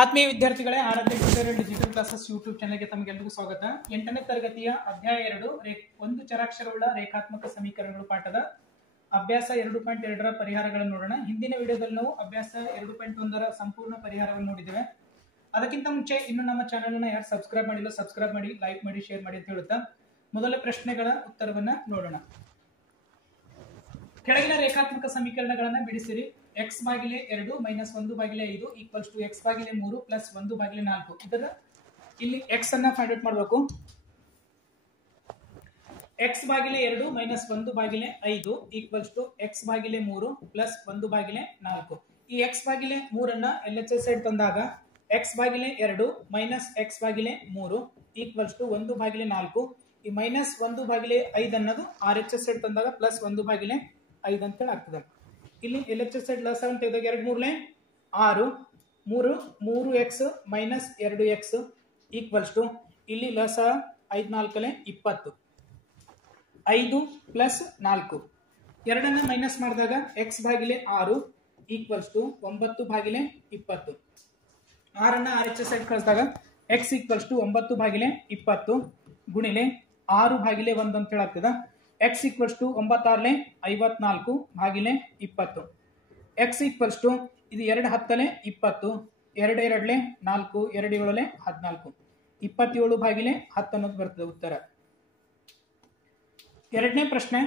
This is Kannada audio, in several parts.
ಆತ್ಮೀಯ ವಿದ್ಯಾರ್ಥಿಗಳೇ, ಆರಾಧ್ಯ ಟ್ಯೂಟೋರಿಯಲ್ ಡಿಜಿಟಲ್ ಕ್ಲಾಸಸ್ ಯೂಟ್ಯೂಬ್ ಚಾನೆಲ್ಗೆ ತಮಗೆಲ್ಲರಿಗೂ ಸ್ವಾಗತ. 8ನೇ ತರಗತಿಯ ಅಧ್ಯಾಯ 2 ಒಂದು ಚರಾಕ್ಷರವುಳ್ಳ ರೇಖಾತ್ಮಕ ಸಮೀಕರಣಗಳು ಪಾಠದ ಅಭ್ಯಾಸ 2.2ರ ಪರಿಹಾರಗಳನ್ನು ನೋಡೋಣ. ಹಿಂದಿನ ವಿಡಿಯೋದಲ್ಲಿ ನಾವು ಅಭ್ಯಾಸ 2.1ರ ಸಂಪೂರ್ಣ ಪರಿಹಾರವನ್ನು ನೋಡಿದ್ದೇವೆ. ಅದಕ್ಕಿಂತ ಮುಂಚೆ ಇನ್ನು ನಮ್ಮ ಚಾನೆಲ್ ಅನ್ನು ಯಾರು ಸಬ್ಸ್ಕ್ರೈಬ್ ಮಾಡಿಲ್ಲ ಸಬ್ಸ್ಕ್ರೈಬ್ ಮಾಡಿ, ಲೈಕ್ ಮಾಡಿ, ಶೇರ್ ಮಾಡಿ ಅಂತ ಹೇಳುತ್ತಾ ಮೊದಲ ಪ್ರಶ್ನೆಗಳ ಉತ್ತರವನ್ನ ನೋಡೋಣ. ಕೆಳಗಿನ ರೇಖಾತ್ಮಕ ಸಮೀಕರಣಗಳನ್ನು ಬಿಡಿಸಿರಿ. x ಭಾಗಿಲೆ 2 ಮೈನಸ್ 1 ಭಾಗಿಲೆ 5 ಈಕ್ವಲ್ಸ್ ಟು x ಭಾಗಿಲೆ 3 ಪ್ಲಸ್ 1 ಭಾಗಿಲೆ 4. ಇದರ ಇಲ್ಲಿ x ಅನ್ನ ಫೈಂಡ್ ಔಟ್ ಮಾಡಬೇಕು. x ಭಾಗಿಲೆ 2 ಮೈನಸ್ 1 ಭಾಗಿಲೆ 5 ಈಕ್ವಲ್ಸ್ ಟು x ಭಾಗಿಲೆ 3 ಪ್ಲಸ್ 1 ಭಾಗಿಲೆ 4. ಈ x ಭಾಗಿಲೆ 3 ಅನ್ನ LHS ಸೈಡ್ ತಂದಾಗ x ಭಾಗಿಲೆ 2 ಮೈನಸ್ x ಭಾಗಿಲೆ 3 ಈಕ್ವಲ್ಸ್ ಟು 1 ಭಾಗಿಲೆ 4. ಈ ಮೈನಸ್ 1 ಭಾಗಿಲೆ 5 ಅನ್ನೋದು RHS ಸೈಡ್ ತಂದಾಗ ಪ್ಲಸ್ 1 ಭಾಗಿಲೆ 5 ಅಂತ ಹೇಳಿ ಆಗ್ತದೆ. ಇಲ್ಲಿ LHS ಸೈಡ್ ಲಸ ಅಂತ ತೆಗೆದಾಗ 2 ಮೂರನೇ 6 3 3x minus 2x equals to ಇಲ್ಲಿ ಲಸ 5 4 20 5 ಪ್ಲಸ್ 4 ಎರಡನ್ನ ಮೈನಸ್ ಮಾಡಿದಾಗ x ಭಾಗಿಲೆ 6 ಈಕ್ವಲ್ಸ್ ಟು 9 ಭಾಗಿಲೆ 20. 6 RHS ಸೈಡ್ ಕಳಿಸಿದಾಗ x ಈಕ್ವಲ್ಸ್ ಟು 9 ಭಾಗಿಲೆ 20 ಗುಣಿಲೆ 6 ಭಾಗಿಲೆ 1 ಅಂತ ಹೇಳಾಗ್ತದ. x ಈಕ್ವಲ್ಸ್ ಟು 9 54 ಭಾಗಿಲೆ 20. x ಈಕ್ವಲ್ಸ್ ಟು ಇದು 2 10 20 2 2 4 2 7 14 27 ಭಾಗಿಲೆ 10 ಅನ್ನೋದು ಬರ್ತದೆ ಉತ್ತರ. ಎರಡನೇ ಪ್ರಶ್ನೆ,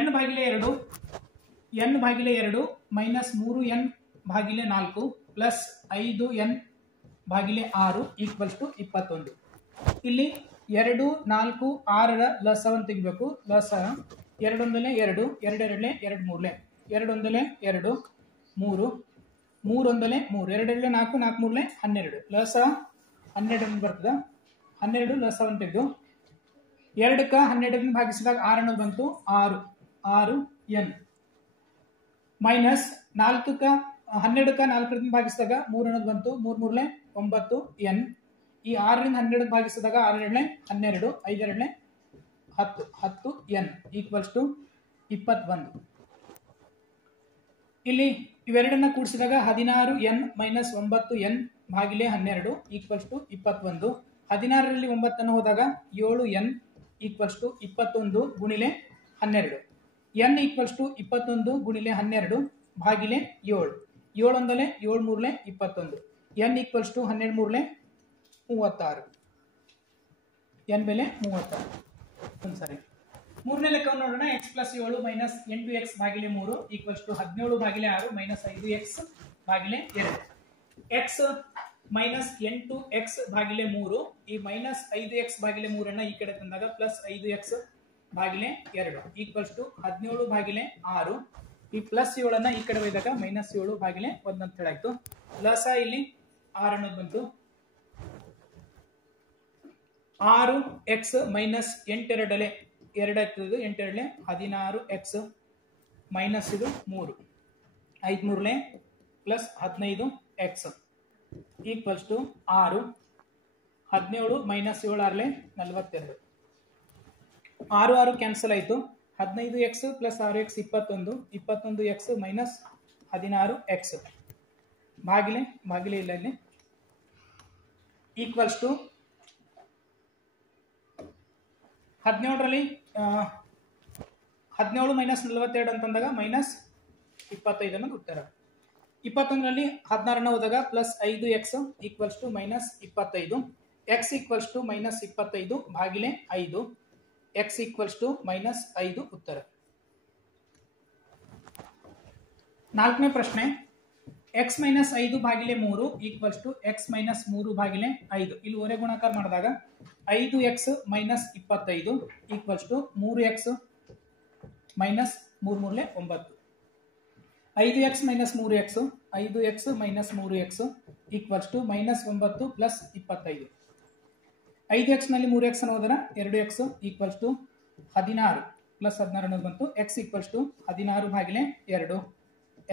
n ಭಾಗಿಲೆ 2 ಮೈನಸ್ 3n ಭಾಗಿಲೆ 4 ಪ್ಲಸ್ 5n ಭಾಗಿಲೆ 6 ಈಕ್ವಲ್ಸ್ ಟು 21. ಇಲ್ಲಿ 2 4 6ರ ಲಸವನ್ನು ತೆಗಿಬೇಕು. ಲಸ 2 1 2 2 2 2 3 2 1 2 3 3 1 3 2 2 4 4 3 12 ಲಸ 12 ಬರ್ತದೆ. 12 ಲಸವನ್ನು ತೆಗೆದು 2ಕ್ಕೆ 12 ಭಾಗಿಸಿದಾಗ 6 ಅನ್ನೋದು ಬಂತು 6 6n ಮೈನಸ್ 4ಕ್ಕೆ 12ಕ್ಕೆ 4 ಭಾಗಿಸಿದಾಗ 3 ಅನ್ನೋದು ಬಂತು 3 3 9n. ಈ 6ರಿಂದ 12 ಭಾಗಿಸಿದಾಗ 6 2 12 5 2 10 10n ಈಕ್ವಲ್ಸ್ ಟು 21. ಇಲ್ಲಿ ಇವೆರಡನ್ನ ಕೂಡಿಸಿದಾಗ 16n ಮೈನಸ್ 9n ಭಾಗಿಲೆ 12 ಈಕ್ವಲ್ಸ್ ಟು 21. 16ರಲ್ಲಿ 9 ಅನ್ನು ಹೋದಾಗ 7n ಈಕ್ವಲ್ಸ್ ಟು 21 ಗುಣಿಲೆ 12. n ಈಕ್ವಲ್ಸ್ ಟು 21 ಗುಣಿಲೆ 12 ಭಾಗಿಲೆ 7. 7 1 7 3 21. n equals to 12 3 36. n ಬೆಲೆ 36. ಸರಿ, ಮೂರನೇ ಲೆಕ್ಕವನ್ನು ನೋಡೋಣ. x ಪ್ಲಸ್ 7 ಮೈನಸ್ 8x ಭಾಗಿಲೆ 3 ಈಕ್ವಲ್ಸ್ ಟು 17 ಭಾಗಿಲೆ 6 ಮೈನಸ್ 5x ಭಾಗಿಲೆ 2. x ಮೈನಸ್ 8x ಭಾಗಿಲೆ 3 ಈ ಮೈನಸ್ 5x ಭಾಗಿಲೆ 3 ಅನ್ನ ಈ ಕಡೆ ತಂದಾಗ ಪ್ಲಸ್ 5x ಭಾಗಿಲೆ 2 ಈಕ್ವಲ್ಸ್ ಟು 17 ಭಾಗಿಲೆ 6. ಈ ಪ್ಲಸ್ 7 ಅನ್ನ ಈ ಕಡೆ ಒಯ್ದಾಗ ಮೈನಸ್ 7 ಭಾಗಿಲೆ 1 ಅಂತ ಹೇಳಾಯ್ತು. ಲಸ ಇಲ್ಲಿ 6 ಅನ್ನೋದು ಬಂತು. 6x ಮೈನಸ್ 8 2 2 ಆಗ್ತದೆ 8 2 16x ಮೈನಸ್ ಇದು 3 5 3 plus 15x equals to 6 17 minus 7 6 42. 6 6 cancel ಆಯಿತು. 15x plus 6x 21 21x minus 16x ಭಾಗಿಲೆ ಭಾಗಿಲೆ ಇಲ್ಲ ಇಲ್ಲಿ ಈಕ್ವಲ್ಸ್ ಟು 17ರಲ್ಲಿ 17 ಮೈನಸ್ 42 ಅಂತಂದಾಗ ಮೈನಸ್ 25 ಅನ್ನೋದು ಉತ್ತರ. 21ರಲ್ಲಿ 16 ಹೋದಾಗ plus 5x equals to minus 25. x equals to minus 25 ಭಾಗಿಲೆ 5 x ಈಕ್ವಲ್ಸ್ ಟು ಮೈನಸ್ 5 ಉತ್ತರ. ನಾಲ್ಕನೇ ಪ್ರಶ್ನೆ, x ಮೈನಸ್ 5 ಭಾಗಿಲೆ 3 ಈಕ್ವಲ್ಸ್ ಟು x ಮೈನಸ್ 3 ಭಾಗಿಲೆ 5. ಇಲ್ಲಿ ಒರೆ ಗುಣಾಕಾರ ಮಾಡಿದಾಗ 5x minus 25 equals to 3x minus 3 3 9. 5x minus 3x 5x minus 3x equals to minus 9 plus 25. 5x ನಲ್ಲಿ 3x ಅನ್ನು ಹೋದರೆ 2x ಈಕ್ವಲ್ಸ್ ಟು 16 ಪ್ಲಸ್ 16 ಅನ್ನೋದು ಬಂತು. x ಈಕ್ವಲ್ಸ್ ಟು 16 ಭಾಗಿಲೆ 2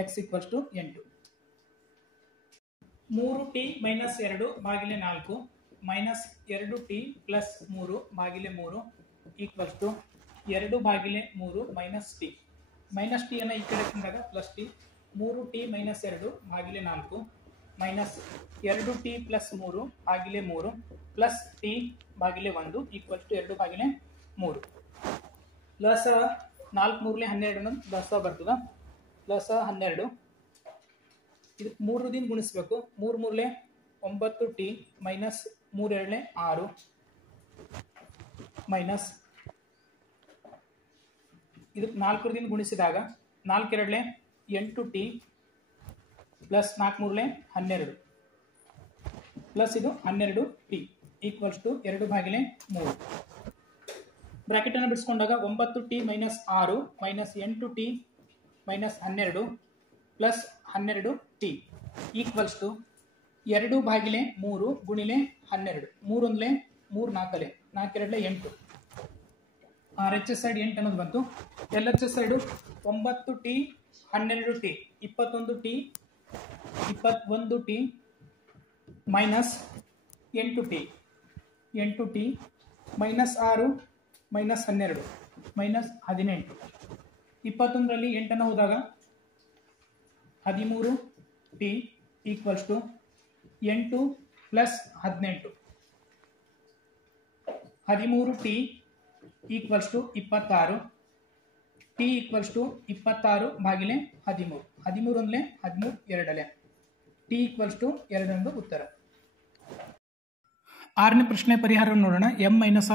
x equals to 8. 3t minus 2 ಭಾಗಿಲೆ 4 ಮೈನಸ್ 2t ಪ್ಲಸ್ 3 ಭಾಗಿಲೆ 3 ಈಕ್ವಲ್ಸ್ ಟು 2 ಭಾಗಿಲೆ 3 ಮೈನಸ್ ಟಿ. ಮೈನಸ್ ಟಿ ಅನ್ನ ಈ ಕಡೆ ತಂದಾಗ ಪ್ಲಸ್ ಟಿ. 3t ಮೈನಸ್ 2 ಭಾಗಿಲೆ 4 ಮೈನಸ್ 2t ಪ್ಲಸ್ 3 ಭಾಗಿಲೆ 3 ಪ್ಲಸ್ t ಭಾಗಿಲೆ 1 ಈಕ್ವಲ್ ಟು 2 ಭಾಗಿಲೆ 3 ಪ್ಲಸ್ 4 3 12 ಪ್ಲಸ್ ಬರ್ತದ ಪ್ಲಸ್ 12 ಇದು 3 ದಿಂದ ಗುಣಿಸಬೇಕು 3 3 9t ಮೈನಸ್ 3 2 6 ಮೈನಸ್ ಇದು 4 ದಿಂದ ಗುಣಿಸಿದಾಗ 4 2 8t ಪ್ಲಸ್ 4 3 12 ಪ್ಲಸ್ ಇದು 12t ಈಕ್ವಲ್ಸ್ ಟು 2 ಭಾಗಿಲೆ 3 ಬ್ರಾಕೆಟ್ ಅನ್ನು ಬಿಡಿಸ್ಕೊಂಡಾಗ 9t minus 6 minus 8t minus 12 plus 12t equals to 2 ಭಾಗಿಲೆ 3 ಗುಣಿಲೆ 12 3 1 3 4 4 2 8 RHS ಸೈಡ್ 8 ಅನ್ನೋದು ಬಂತು LHS side 9t 12t 21t 21t minus 8t minus 6 minus 12 minus 18 21ರಲ್ಲಿ 8 ಹೋದಾಗ 13t equals to 8 plus 18 13t equals to 26 t equals to 26 ಭಾಗಿಲೆ 13 13 1 13 2 t ಈಕ್ವಲ್ಸ್ ಟು 2 ಎಂದು ಉತ್ತರ. 6ನೇ ಪ್ರಶ್ನೆ ಪರಿಹಾರವನ್ನು ನೋಡೋಣ. m ಮೈನಸ್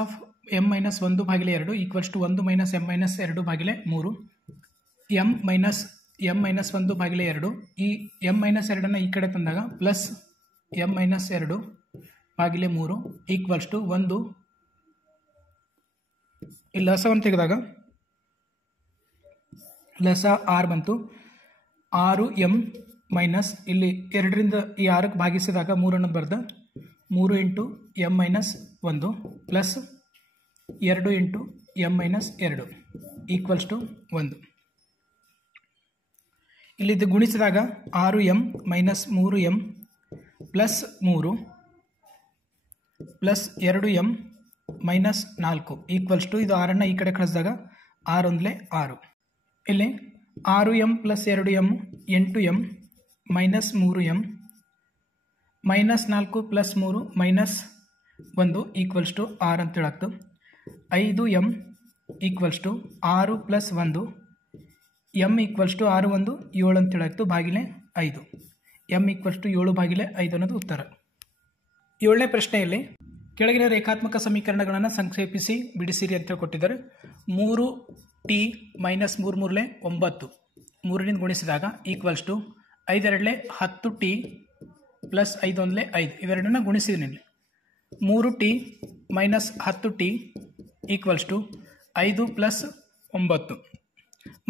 1 ಭಾಗಿಲೆ 2 equals to 1 minus m minus 2 ಭಾಗಿಲೆ 3 m ಮೈನಸ್ 1 ಭಾಗಿಲೆ 2 ಈ m ಮೈನಸ್ 2 ಈ ಕಡೆ ತಂದಾಗ ಪ್ಲಸ್ m ಮೈನಸ್ 2 ಭಾಗಿಲೆ 3 ಈಕ್ವಲ್ಸ್ ಟು 1 ಇಲ್ಲಿ ಲಸವನ್ನು ತೆಗೆದಾಗ ಲಸ r ಬಂತು 6m ಮೈನಸ್ ಇಲ್ಲಿ 2ರಿಂದ ಈ 6ಕ್ಕೆ ಭಾಗಿಸಿದಾಗ 3 ಅನ್ನೋದು ಬರ್ದ 3 into m minus 1 plus 2 into m minus 2 equals to 1 ಇಲ್ಲಿದ್ದು ಗುಣಿಸಿದಾಗ 6m minus 3m plus 3 plus 2m minus 4 equals to ಇದು 6ಅನ್ನು ಈ ಕಡೆ ಕಳಿಸಿದಾಗ 6 1 6 ಇಲ್ಲಿ 6m plus 2m 8m minus 3m minus 4 plus 3 minus 1 equals to 6 ಅಂತ ಹೇಳಾಗ್ತು 5m equals to 6 plus 1 m equals to 6 1 7 ಅಂತ ಹೇಳಾಗ್ತು ಭಾಗಿಲೆ 5 m ಈಕ್ವಲ್ಸ್ ಟು 7 ಭಾಗಿಲೆ 5 ಅನ್ನೋದು ಉತ್ತರ. 7ನೇ ಪ್ರಶ್ನೆಯಲ್ಲಿ ಕೆಳಗಿನ ರೇಖಾತ್ಮಕ ಸಮೀಕರಣಗಳನ್ನು ಸಂಕ್ಷೇಪಿಸಿ ಬಿಡಿಸಿರಿ ಅಂತ ಕೊಟ್ಟಿದ್ದಾರೆ. 3t ಮೈನಸ್ 3 3 9 3ರಿಂದ ಗುಣಿಸಿದಾಗ ಈಕ್ವಲ್ಸ್ ಟು 5 2 10t ಪ್ಲಸ್ 5 1 5 ಇವೆರಡನ್ನ ಗುಣಿಸಿದ್ದೀನಿ. 3t minus 10t equals to 5 plus 9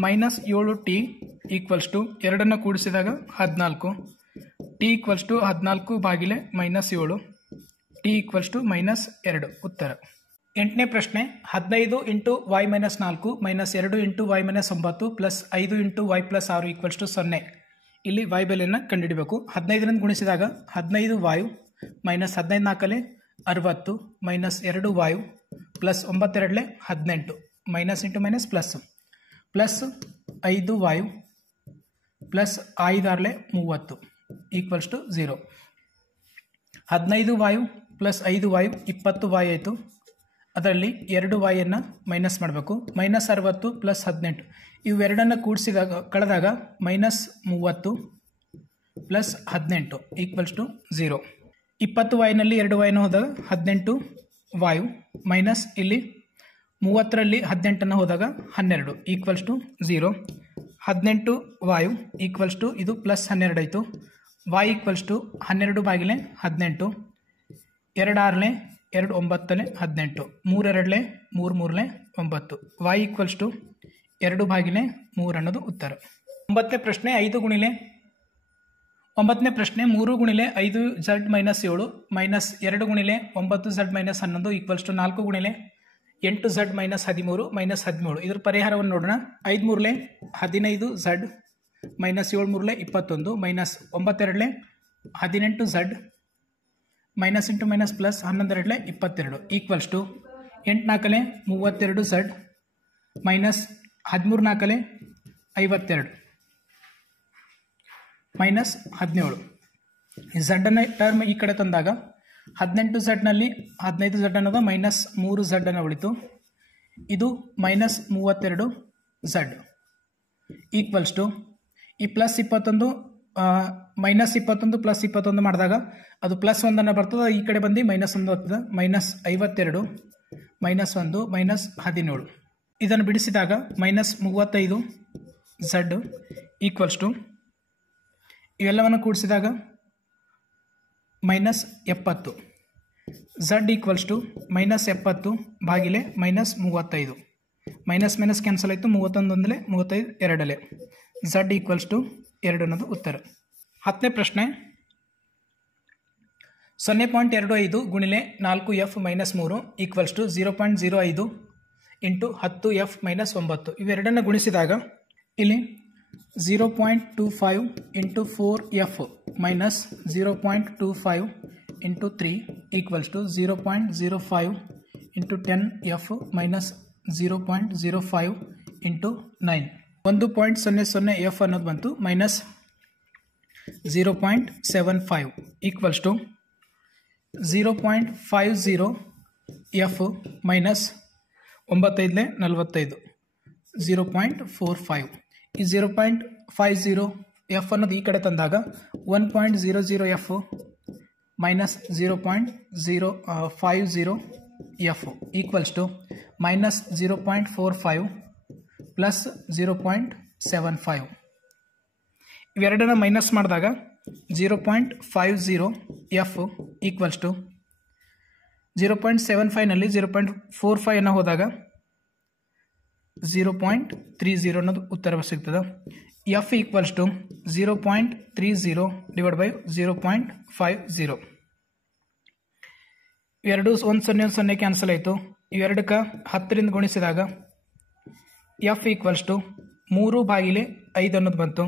minus 7t equals to 2 ಕೂಡಿಸಿದಾಗ 14 t ಈಕ್ವಲ್ಸ್ ಟು 14 ಭಾಗಿಲೆ minus 7 t equals to minus 2 ಉತ್ತರ. 8ನೇ ಪ್ರಶ್ನೆ 15 into y minus 4 minus 2 into y minus 9 plus 5 into y plus 6 equals to 0. ಇಲ್ಲಿ y ಬೆಲೆಯನ್ನು ಕಂಡುಹಿಡಬೇಕು. 15ರಿಂದ ಗುಣಿಸಿದಾಗ 15y minus 15 4 60 minus 2y plus 9 2 18 minus into minus plus plus 5y plus 5 6 30 equals to 0. 15y plus 5y 20y ಆಯಿತು. ಅದರಲ್ಲಿ 2yಯನ್ನು ಮೈನಸ್ ಮಾಡಬೇಕು. ಮೈನಸ್ 60 ಪ್ಲಸ್ 18 ಇವೆರಡನ್ನು ಕೂಡಿಸಿದಾಗ ಕಳೆದಾಗ ಮೈನಸ್ 30 ಪ್ಲಸ್ 18 ಈಕ್ವಲ್ಸ್ ಟು 0. 20yನಲ್ಲಿ 2yನ ಹೋದಾಗ 18y ಮೈನಸ್ ಇಲ್ಲಿ 30ರಲ್ಲಿ 18ಅನ್ನು ಹೋದಾಗ 12 equals to 0. 18y equals to ಇದು ಪ್ಲಸ್ 12 ಆಯಿತು. y equals to 12 ಭಾಗಿಲೆ 18 2 6 2 9 18 3 2 3 3 9 y equals to 2 ಭಾಗಿಲೆ 3 ಅನ್ನೋದು ಉತ್ತರ. 9ನೇ ಪ್ರಶ್ನೆ 5 ಗುಣಿಲೆ 9ನೇ ಪ್ರಶ್ನೆ 3 ಗುಣಿಲೆ 5z ಮೈನಸ್ 7 ಮೈನಸ್ 2 ಗುಣಿಲೆ 9z ಮೈನಸ್ 11 ಈಕ್ವಲ್ಸ್ ಟು 4 ಗುಣಿಲೆ 8z ಮೈನಸ್ 13 ಮೈನಸ್ 17. ಇದರ ಪರಿಹಾರವನ್ನು ನೋಡೋಣ. 5 3 15z minus 7 3 21 minus 9 2 18z minus into minus plus 11 2 22 equals to 8 4 32z minus 13 4 52 minus 17. ಝಡ್ಡನ್ನು ಟರ್ಮ್ ಈ ಕಡೆ ತಂದಾಗ 18 ಝಡ್ನಲ್ಲಿ 15 ಝಡ್ ಅನ್ನೋದು ಮೈನಸ್ 3 ಝಡ್ ಅನ್ನು ಉಳಿತು. ಇದು ಮೈನಸ್ 32 ಝಡ್ ಈಕ್ವಲ್ಸ್ ಟು ಈ ಪ್ಲಸ್ 21 ಮೈನಸ್ 21 ಪ್ಲಸ್ 21 ಮಾಡಿದಾಗ ಅದು ಪ್ಲಸ್ 1 ಬರ್ತದೆ. ಈ ಕಡೆ ಬಂದು ಮೈನಸ್ 1 ಬರ್ತದೆ. Minus 52 minus 1 minus 17. ಇದನ್ನು ಬಿಡಿಸಿದಾಗ ಮೈನಸ್ 35 ಝಡ್ ಈಕ್ವಲ್ಸ್ ಟು ಇವೆಲ್ಲವನ್ನು ಕೂಡಿಸಿದಾಗ minus 70 z equals to minus 70 ಭಾಗಿಲೆ ಮೈನಸ್ 35. ಮೈನಸ್ ಮೈನಸ್ ಕ್ಯಾನ್ಸಲ್ ಆಯಿತು. 31 ಒಂದಲೆ 35 ಎರಡಲೆ. ಝಡ್ ಈಕ್ವಲ್ಸ್ ಟು 2 ಅನ್ನೋದು ಉತ್ತರ. 10ನೇ ಪ್ರಶ್ನೆ 0.25 ಗುಣಿಲೆ 4f minus 3 equals to 0.05 into 10f minus 9. ಇವೆರಡನ್ನು ಗುಣಿಸಿದಾಗ ಇಲ್ಲಿ 0.25 into 4f minus 0.25 into 3 equals to 0.05 into 10f minus 0.05 into 9. 1.00f ಅನ್ನೋದು ಬಂತು minus 0.75 equals to 0.50 f minus 9 45 0.45. ಈ 0.50 ಎಫ್ ಅನ್ನೋದು ಈ ಕಡೆ ತಂದಾಗ 1.00 f minus 0.050 f equals to minus 0.45 plus 0.75. ಇವೆರಡನ್ನ ಮೈನಸ್ ಮಾಡಿದಾಗ 0.50 ಎಫ್ ಈಕ್ವಲ್ಸ್ ಟು 0.75ನಲ್ಲಿ 0.45 ಅನ್ನು ಹೋದಾಗ 0.30 ಅನ್ನೋದು ಉತ್ತರ ಸಿಗ್ತದೆ. F equals to 0.30 divide by 0.50. ಇವೆರಡು 1 ಕ್ಯಾನ್ಸಲ್ ಆಯಿತು. ಇವೆರಡಕ್ಕೆ 10ರಿಂದ ಗುಣಿಸಿದಾಗ ಎಫ್ ಈಕ್ವಲ್ಸ್ ಟು 3/5 ಅನ್ನೋದು ಬಂತು.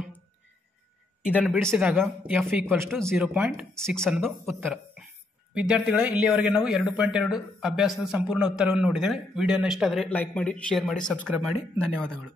ಇದನ್ನು ಬಿಡಿಸಿದಾಗ ಎಫ್ ಈಕ್ವಲ್ಸ್ ಟು 0.6 ಅನ್ನೋದು ಉತ್ತರ. ವಿದ್ಯಾರ್ಥಿಗಳೇ, ಇಲ್ಲಿಯವರೆಗೆ ನಾವು 2.2 ಅಭ್ಯಾಸದ ಸಂಪೂರ್ಣ ಉತ್ತರವನ್ನು ನೋಡಿದ್ದೇವೆ. ವಿಡಿಯೋನ ಇಷ್ಟ ಆದರೆ ಲೈಕ್ ಮಾಡಿ, ಶೇರ್ ಮಾಡಿ, ಸಬ್ಸ್ಕ್ರೈಬ್ ಮಾಡಿ. ಧನ್ಯವಾದಗಳು.